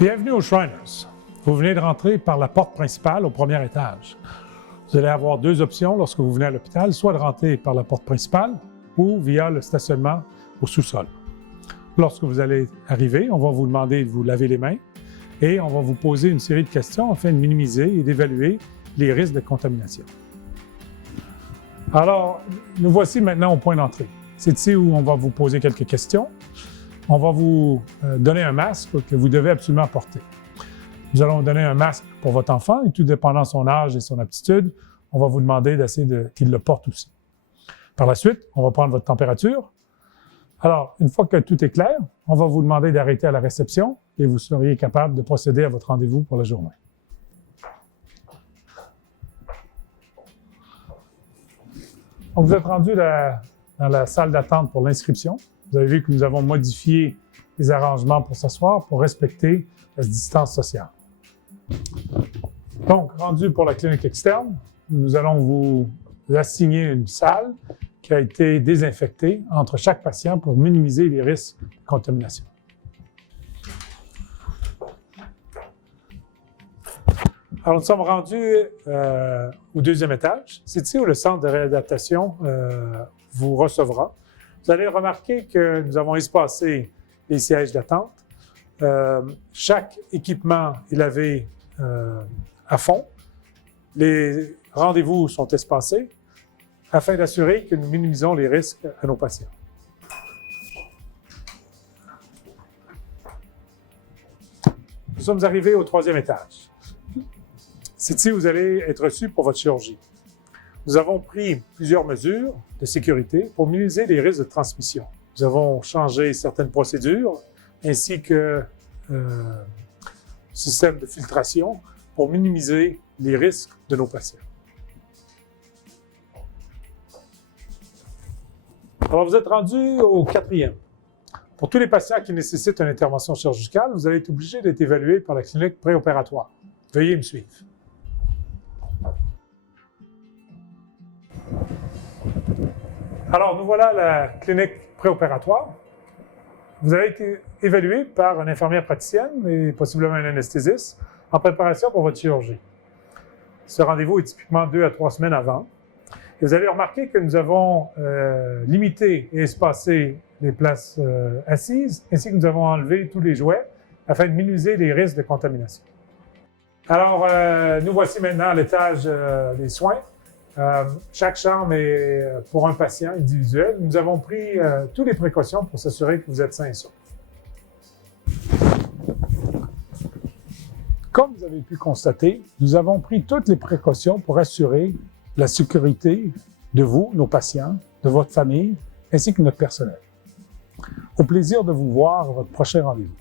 Bienvenue aux Shriners. Vous venez de rentrer par la porte principale au premier étage. Vous allez avoir deux options lorsque vous venez à l'hôpital, soit de rentrer par la porte principale ou via le stationnement au sous-sol. Lorsque vous allez arriver, on va vous demander de vous laver les mains et on va vous poser une série de questions afin de minimiser et d'évaluer les risques de contamination. Alors, nous voici maintenant au point d'entrée. C'est ici où on va vous poser quelques questions. On va vous donner un masque que vous devez absolument porter. Nous allons donner un masque pour votre enfant et tout dépendant de son âge et son aptitude, on va vous demander d'essayer qu'il le porte aussi. Par la suite, on va prendre votre température. Alors, une fois que tout est clair, on va vous demander d'arrêter à la réception et vous seriez capable de procéder à votre rendez-vous pour la journée. Donc, vous êtes rendu dans la salle d'attente pour l'inscription. Vous avez vu que nous avons modifié les arrangements pour s'asseoir pour respecter la distance sociale. Donc, rendu pour la clinique externe, nous allons vous assigner une salle qui a été désinfectée entre chaque patient pour minimiser les risques de contamination. Alors, nous sommes rendus au deuxième étage. C'est ici où le centre de réadaptation vous recevra. Vous allez remarquer que nous avons espacé les sièges d'attente. Chaque équipement est lavé à fond. Les rendez-vous sont espacés afin d'assurer que nous minimisons les risques à nos patients. Nous sommes arrivés au troisième étage. C'est ici où vous allez être reçus pour votre chirurgie. Nous avons pris plusieurs mesures de sécurité pour minimiser les risques de transmission. Nous avons changé certaines procédures ainsi que système de filtration pour minimiser les risques de nos patients. Alors, vous êtes rendu au quatrième. Pour tous les patients qui nécessitent une intervention chirurgicale, vous allez être obligé d'être évalué par la clinique préopératoire. Veuillez me suivre. Alors, nous voilà à la clinique préopératoire. Vous avez été évalué par une infirmière praticienne et possiblement un anesthésiste en préparation pour votre chirurgie. Ce rendez-vous est typiquement 2 à 3 semaines avant. Et vous allez remarquer que nous avons limité et espacé les places assises, ainsi que nous avons enlevé tous les jouets afin de minimiser les risques de contamination. Alors, nous voici maintenant à l'étage des soins. Chaque chambre est pour un patient individuel. Nous avons pris toutes les précautions pour s'assurer que vous êtes sains et saufs. Comme vous avez pu constater, nous avons pris toutes les précautions pour assurer la sécurité de vous, nos patients, de votre famille, ainsi que notre personnel. Au plaisir de vous voir à votre prochain rendez-vous.